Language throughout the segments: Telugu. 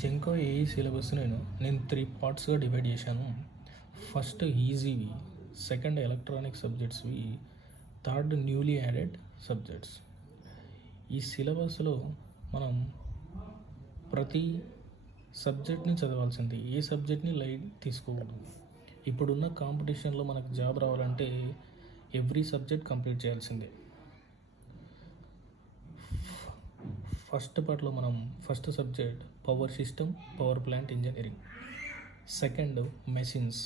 జెన్కో ఏఈ సిలబస్ నేను 3 పార్ట్స్గా డివైడ్ చేశాను. ఫస్ట్ ఈజీవి, సెకండ్ ఎలక్ట్రానిక్ సబ్జెక్ట్స్వి, థర్డ్ న్యూలీ యాడెడ్ సబ్జెక్ట్స్. ఈ సిలబస్లో మనం ప్రతి సబ్జెక్ట్ని చదవాల్సింది, ఏ సబ్జెక్ట్ని లైట్ తీసుకోకూడదు. ఇప్పుడున్న కాంపిటీషన్లో మనకు జాబ్ రావాలంటే ఎవ్రీ సబ్జెక్ట్ కంప్లీట్ చేయాల్సిందే. ఫస్ట్ పార్ట్లో మనం first subject power system, power plant engineering. Second machines.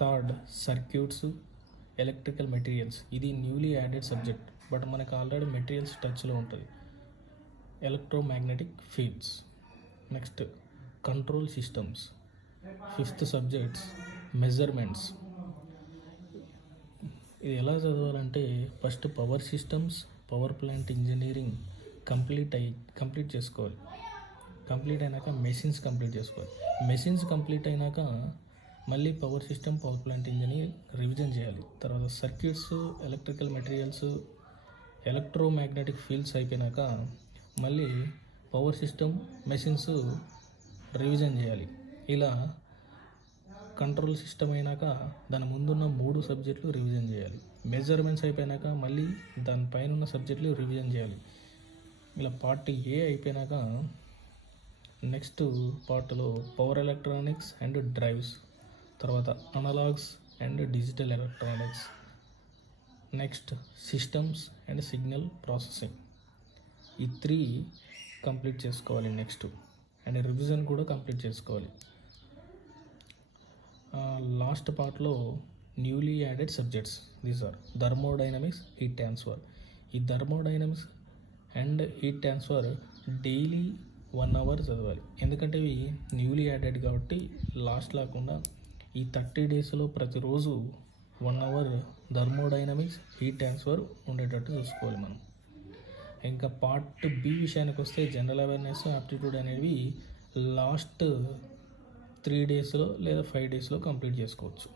Third circuits, electrical materials. ఇది న్యూలీ యాడెడ్ సబ్జెక్ట్, బట్ మనకు ఆల్రెడీ మెటీరియల్స్ టచ్లో ఉంటుంది. Electromagnetic fields. Next control systems. Fifth subjects measurements. ఇది ఎలా చదవాలంటే first power systems, power plant engineering complete చేసుకోవాలి. కంప్లీట్ అయినాక మెషిన్స్ కంప్లీట్ చేసుకోవాలి. మెషిన్స్ కంప్లీట్ అయినాక మళ్ళీ power system, power plant engineering revision చేయాలి. తర్వాత circuits, electrical materials, electromagnetic fields అయిపోయినాక మళ్ళీ పవర్ సిస్టమ్, మెషిన్స్ రివిజన్ చేయాలి. ఇలా కంట్రోల్ సిస్టమ్ అయినాక దాని ముందున్న 3 సబ్జెక్టులు రివిజన్ చేయాలి. మెజర్మెంట్స్ అయిపోయినాక మళ్ళీ దానిపైన ఉన్న సబ్జెక్టులు రివిజన్ చేయాలి. ఇలా పార్ట్ ఏ అయిపోయినాక నెక్స్ట్ పార్ట్లో పవర్ ఎలక్ట్రానిక్స్ అండ్ డ్రైవ్స్, తర్వాత analogs and digital electronics, next systems and signal processing. ఈ 3 కంప్లీట్ చేసుకోవాలి నెక్స్ట్, అండ్ రివిజన్ కూడా కంప్లీట్ చేసుకోవాలి. లాస్ట్ పార్ట్లో newly added subjects, these are thermodynamics, heat transfer. ఈ thermodynamics and heat transfer daily 1 hour చదవాలి. ఎందుకంటే ఇవి న్యూలీ యాడెడ్ కాబట్టి లాస్ట్ లేకుండా ఈ 30 డేస్లో ప్రతిరోజు 1 అవర్ థర్మోడైనమిక్స్, హీట్ ట్రాన్స్ఫర్ ఉండేటట్టు చూసుకోవాలి మనం. ఇంకా పార్ట్ బి విషయానికి వస్తే జనరల్ అవేర్నెస్, ఆప్టిట్యూడ్ అనేవి లాస్ట్ 3 డేస్లో లేదా 5 డేస్లో కంప్లీట్ చేసుకోవచ్చు.